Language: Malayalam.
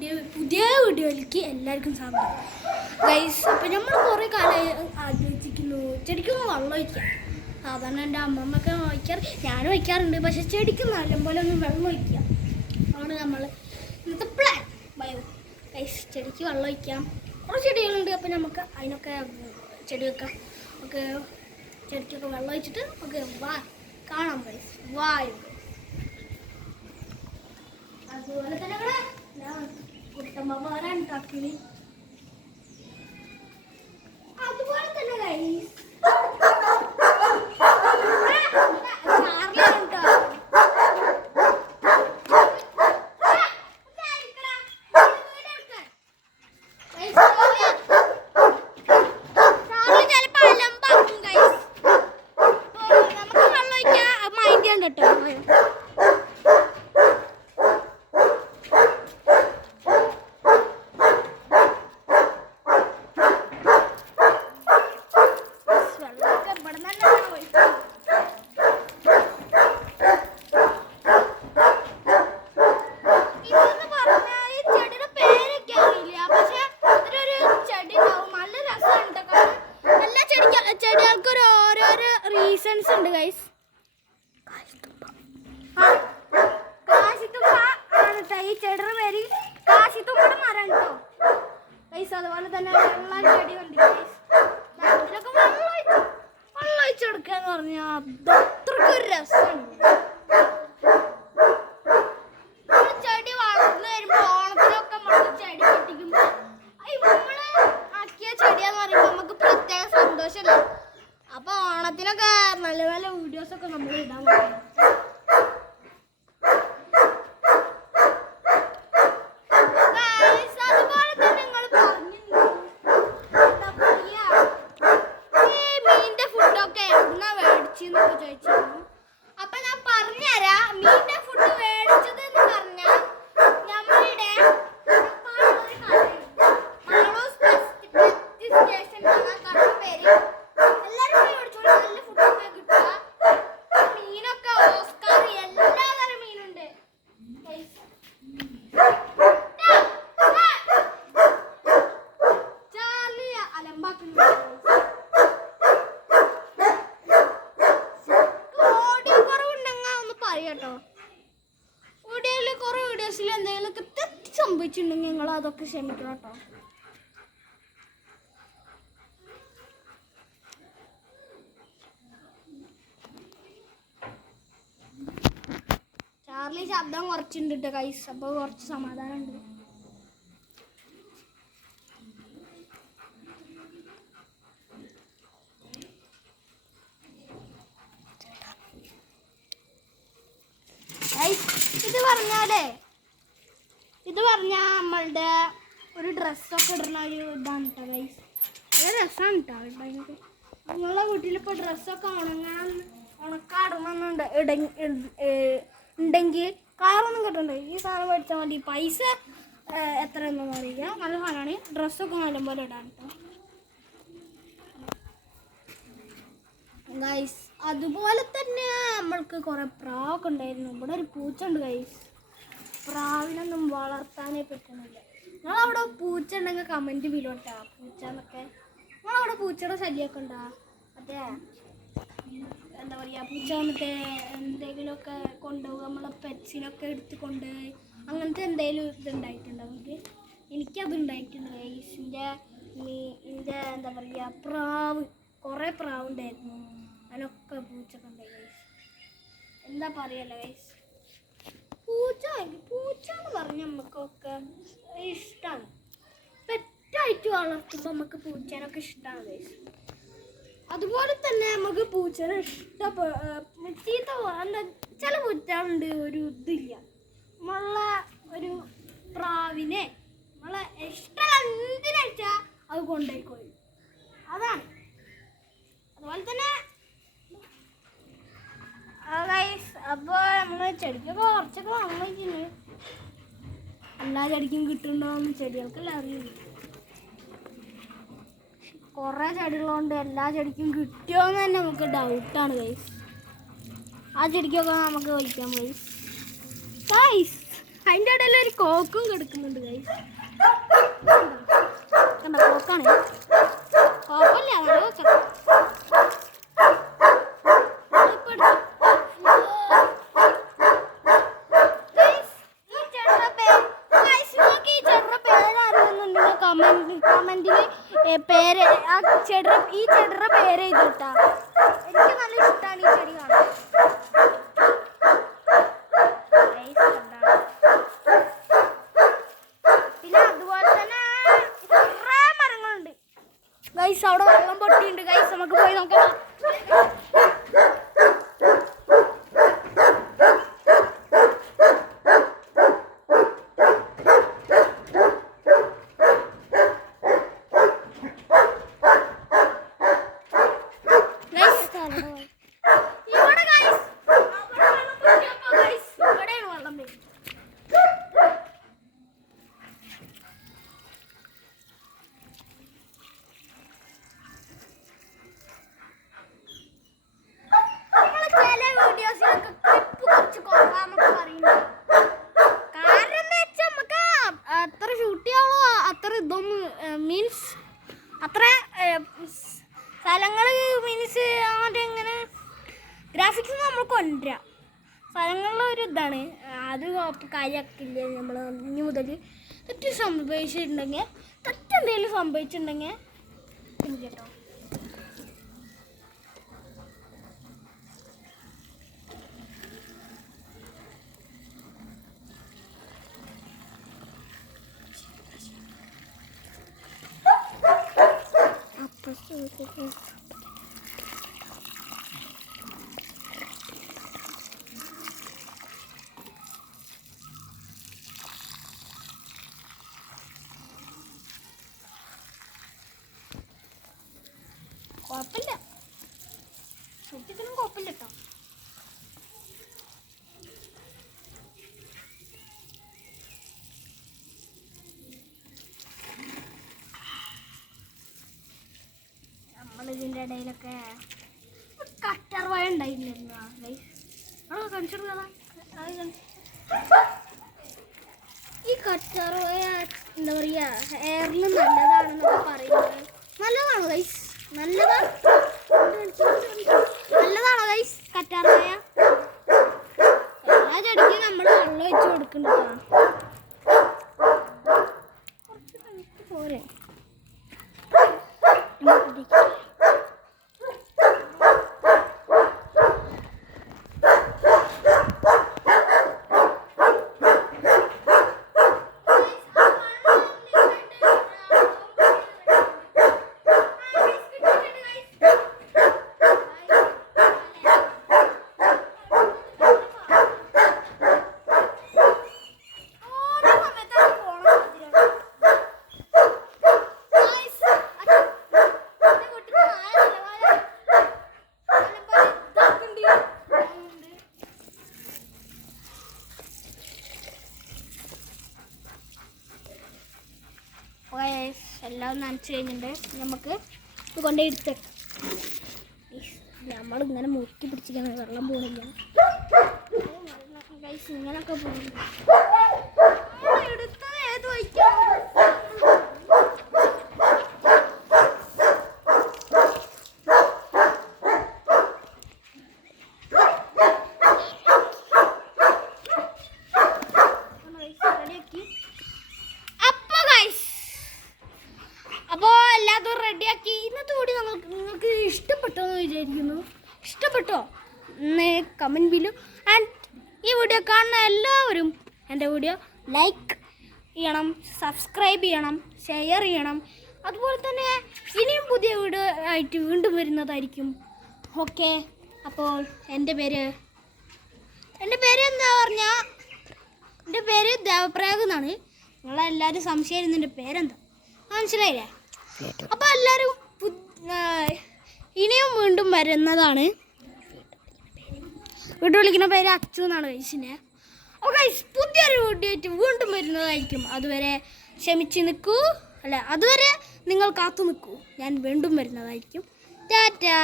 പുതിയ വീഡിയോയിലേക്ക് എല്ലാവർക്കും സ്വാഗതം ഗൈസ്. അപ്പം നമ്മൾ കുറേ കാലമായി ആലോചിക്കുന്നു ചെടിക്ക് വെള്ളം ഒഴിക്കാം. സാധാരണ എൻ്റെ അമ്മമ്മൊക്കെ വയ്ക്കാറ്, ഞാനും വയ്ക്കാറുണ്ട്. പക്ഷെ ചെടിക്ക് നല്ലപോലെ ഒന്ന് വെള്ളം ഒഴിക്കാം. ആണ് നമ്മൾ ഇന്നത്തെ പ്ലാൻ. ബയോ ഗൈസ്, ചെടിക്ക് വെള്ളം ഒഴിക്കാം. കുറേ ചെടികളുണ്ട്, അപ്പം നമുക്ക് അതിനൊക്കെ ചെടി വെക്കാം. ഒക്കെ ചെടിക്കൊക്കെ വെള്ളം ഒഴിച്ചിട്ട് നമുക്ക് കാണാം ഗൈസ്. വായു അതുപോലെ തന്നെ കുട്ടമ്മമാരാണ് ഉണ്ടാക്കിയത്. അതുപോലെ തന്നെ ഗൈസ് റീസൺസ് ഉണ്ട് ഗൈസ്. കാശിത്തുമ്പ ഈ ചെടിയുടെ പേര് കാശിത്തുമ്പയുടെ മരം കേട്ടോ ഗൈസ്. അതുപോലെ തന്നെ വെള്ള ചെടി ഉണ്ട് ഗൈസ്. ഇതിലൊക്കെ വെള്ളം ഒഴിച്ചു കൊടുക്കുക എന്ന് പറഞ്ഞാൽ അത്രയ്ക്ക് ഒരു രസമാണ്. ചെടി വളർന്നു വരുമ്പോൾ ഓണത്തിനൊക്കെ നമ്മൾ ചെടി പൊട്ടിക്കുമ്പോൾ നമ്മൾ ആക്കിയ ചെടിയാന്ന് പറയുമ്പോൾ നമുക്ക് പ്രത്യേക സന്തോഷമല്ലേ. അപ്പൊ ഓണത്തിനൊക്കെ നല്ല നല്ല വീഡിയോസൊക്കെ നമ്മൾ ഇടാൻ പറ്റും. അതുപോലെ തന്നെ നിങ്ങൾ പറഞ്ഞിരുന്നു മീനിന്റെ ഫുഡൊക്കെ എവിടുന്നാ മേടിച്ചെന്നൊക്കെ ചോദിച്ചിരുന്നു. അപ്പൊ ഞാൻ പറഞ്ഞുതരാം. മീനിന്റെ ഫുഡ് മേടിച്ചത് എന്ന് പറഞ്ഞാൽ നമ്മളുടെ എന്തെങ്കിലുമൊക്കെ തെറ്റ് സംഭവിച്ചിട്ടുണ്ടെങ്കിൽ നിങ്ങൾ അതൊക്കെ ക്ഷമിക്കണം കേട്ടോ. ചാർലി ശബ്ദം കുറച്ചുണ്ട് കേട്ടോ ഗൈസ്. അപ്പോൾ കുറച്ച് സമാധാനം ഉണ്ട്. ഇത് പറഞ്ഞാൽ നമ്മളുടെ ഒരു ഡ്രസ്സൊക്കെ ഇടുന്ന ഒരു ഇതാണ് കേട്ടോ ഗൈസ്. നല്ല രസമാണ് കേട്ടോ ഇടാനൊക്കെ. നിങ്ങളുടെ വീട്ടിലിപ്പോൾ ഡ്രസ്സൊക്കെ ഉണക്കാടുന്നുണ്ട് ഉണ്ടെങ്കിൽ കാറൊന്നും കിട്ടണ്ടേ. ഈ സാധനം മേടിച്ചാൽ മതി. പൈസ എത്രയൊന്നും അറിയില്ല. നല്ല സാധനമാണ്. ഡ്രസ്സൊക്കെ നല്ലപോലെ ഇടാൻ കേട്ടോ ഗൈസ്. അതുപോലെ തന്നെ നമ്മൾക്ക് കുറേ പ്രാവൊക്കെ ഉണ്ടായിരുന്നു. ഇവിടെ ഒരു പൂച്ച ഉണ്ട് ഗൈസ്. പ്രാവിനൊന്നും വളർത്താനേ പറ്റുന്നില്ല. നിങ്ങളവിടെ പൂച്ച ഉണ്ടെങ്കിൽ കമൻറ്റ് വിലോട്ടാ പൂച്ച എന്നൊക്കെ. നിങ്ങളവിടെ പൂച്ചയുടെ ശല്യമൊക്കെ ഉണ്ടാ? മറ്റേ എന്താ പറയുക, പൂച്ച വന്നിട്ട് എന്തെങ്കിലുമൊക്കെ കൊണ്ടുപോകുക, നമ്മളെ പെറ്റ്സിനൊക്കെ എടുത്ത് കൊണ്ടുപോയി അങ്ങനത്തെ എന്തെങ്കിലും ഇതുണ്ടായിട്ടുണ്ടോ നമുക്ക്? എനിക്കതുണ്ടായിട്ടുണ്ട് ഗൈസ്. എൻ്റെ എന്താ പറയുക, പ്രാവ് കുറേ പ്രാവുണ്ടായിരുന്നു. അതിനൊക്കെ പൂച്ചൊക്കെ ഉണ്ടായി ഗൈസ്. എന്താ പറയല്ല ഗൈസ്, പൂച്ച എന്ന് പറഞ്ഞാൽ നമുക്കൊക്കെ ഇഷ്ടമാണ്. പെറ്റായിട്ട് വളർത്തുമ്പോൾ നമുക്ക് പൂച്ചേനൊക്കെ ഇഷ്ടമാണ് ഗൈസ്. അതുപോലെ തന്നെ നമുക്ക് പൂച്ചനെ ചീത്ത എന്താ ചില പൂച്ചകളുണ്ട് ഒരു ഇതില്ല. നമ്മളെ ഒരു പ്രാവിനെ നമ്മളെ ഇഷ്ടം എന്തിനാച്ചാൽ അത് കൊണ്ടുപോയിക്കോളും. അതാണ്. അതുപോലെ തന്നെ ഗൈസ്, അപ്പോൾ നമ്മൾ ചെടിക്കൊക്കെ കുറച്ചൊക്കെ വാങ്ങിക്കുന്നു. എല്ലാ ചെടിക്കും കിട്ടുന്നുണ്ടോയെന്ന് ചെടികൾക്കെല്ലാം അറിയില്ല. കുറേ ചെടികളുണ്ട്. എല്ലാ ചെടിക്കും കിട്ടിയോന്ന് തന്നെ നമുക്ക് ഡൗട്ടാണ് ഗൈസ്. ആ ചെടിക്കൊക്കെ നമുക്ക് വലിക്കാൻ പോയി ഗൈസ്. അതിൻ്റെ ഇടയിൽ ഒരു കോക്കും കിടക്കുന്നുണ്ട് ഗൈസ്. കണ്ട കോക്കാണ്. കോക്കല്ല നല്ല കോക്കാണ്. കമന്റില് പേര് ആ ചെടി ഈ ചെടിയുടെ പേര് എഴുതിട്ടാ. എനിക്ക് നല്ല ഇഷ്ടമാണ് ഈ ചെടി കാണാൻ. പിന്നെ അതുപോലെ തന്നെ കുറേ മരങ്ങളുണ്ട് ഗൈസ്. അവിടെ വെള്ളം പൊട്ടിയുണ്ട് ഗൈസ്. നമുക്ക് പോയി നോക്കാം. മീൻസ് അത്ര സ്ഥലങ്ങൾ മീൻസ് അങ്ങോട്ട് ഇങ്ങനെ ഗ്രാഫിക്സ് നമ്മൾ കൊണ്ടുവരാം. സ്ഥലങ്ങളിലെ ഒരു ഇതാണ് അത് കാര്യമാക്കില്ല. നമ്മൾ ഇനി മുതൽ തെറ്റ് സംഭവിച്ചിട്ടുണ്ടെങ്കിൽ തെറ്റെന്തെങ്കിലും സംഭവിച്ചിട്ടുണ്ടെങ്കിൽ കേട്ടോ. കുഴപ്പമില്ല, സത്യത്തിനും കുഴപ്പമില്ല കേട്ടോ. നമ്മളിതിൻ്റെ ഇടയിലൊക്കെ കട്ടർ വഴ ഉണ്ടായിരുന്നു. ഈ കട്ടർ വഴ എന്താ പറയുക ഹെയറിന് നല്ലതാണെന്നൊക്കെ പറയുന്നത്. നല്ലതാണോ ഗൈസ്? നല്ലതാണോ ഗൈസ് കറ്റാർ വാഴ? എല്ലാ ചെടിക്കും നമ്മൾ വെള്ളം ഒഴിച്ച് കൊടുക്കുന്നുണ്ടോ? കുറച്ച് പോരെ. എല്ലാം നനച്ച് കഴിഞ്ഞിട്ട് നമുക്ക് ഇത് കൊണ്ടേ എടുത്ത് നമ്മളിങ്ങനെ മുറുക്കി പിടിച്ചിരിക്കണം. വെള്ളം പോണില്ല ഗൈസ്. ഇങ്ങനൊക്കെ പോകുന്നു. എടുത്തത് ഏത് വയ്ക്കാം? അപ്പോൾ എല്ലാതും റെഡിയാക്കി. ഇന്നത്തെ വീഡിയോ നിങ്ങൾക്ക് ഇഷ്ടപ്പെട്ടോ എന്ന് വിചാരിക്കുന്നു. ഇഷ്ടപ്പെട്ടോ എന്ന് കമൻറ്റ് ബിലു. ആൻഡ് ഈ വീഡിയോ കാണുന്ന എല്ലാവരും എൻ്റെ വീഡിയോ ലൈക്ക് ചെയ്യണം, സബ്സ്ക്രൈബ് ചെയ്യണം, ഷെയർ ചെയ്യണം. അതുപോലെ തന്നെ ഇനിയും പുതിയ വീഡിയോ ആയിട്ട് വീണ്ടും വരുന്നതായിരിക്കും. ഓക്കെ, അപ്പോൾ എൻ്റെ പേര് എന്താ പറഞ്ഞാൽ എൻ്റെ പേര് ദേവപ്രയാഗ് എന്നാണ്. നിങ്ങളെല്ലാവരും സംശയം എൻ്റെ പേരെന്താ മനസ്സിലായില്ലേ? അപ്പോൾ എല്ലാവരും ഇനിയും വീണ്ടും വരുന്നതാണ്. വീട്ടിൽ വിളിക്കുന്ന പേര് അച്ചു എന്നാണ് ഗൈസിനെ. അപ്പോൾ ഗൈസ് പുതിയൊരു വീഡിയോ ആയിട്ട് വീണ്ടും വരുന്നതായിരിക്കും. അതുവരെ ക്ഷമിച്ച് നിൽക്കൂ. അതുവരെ നിങ്ങൾ കാത്തു നിൽക്കൂ. ഞാൻ വീണ്ടും വരുന്നതായിരിക്കും. ടാറ്റാ.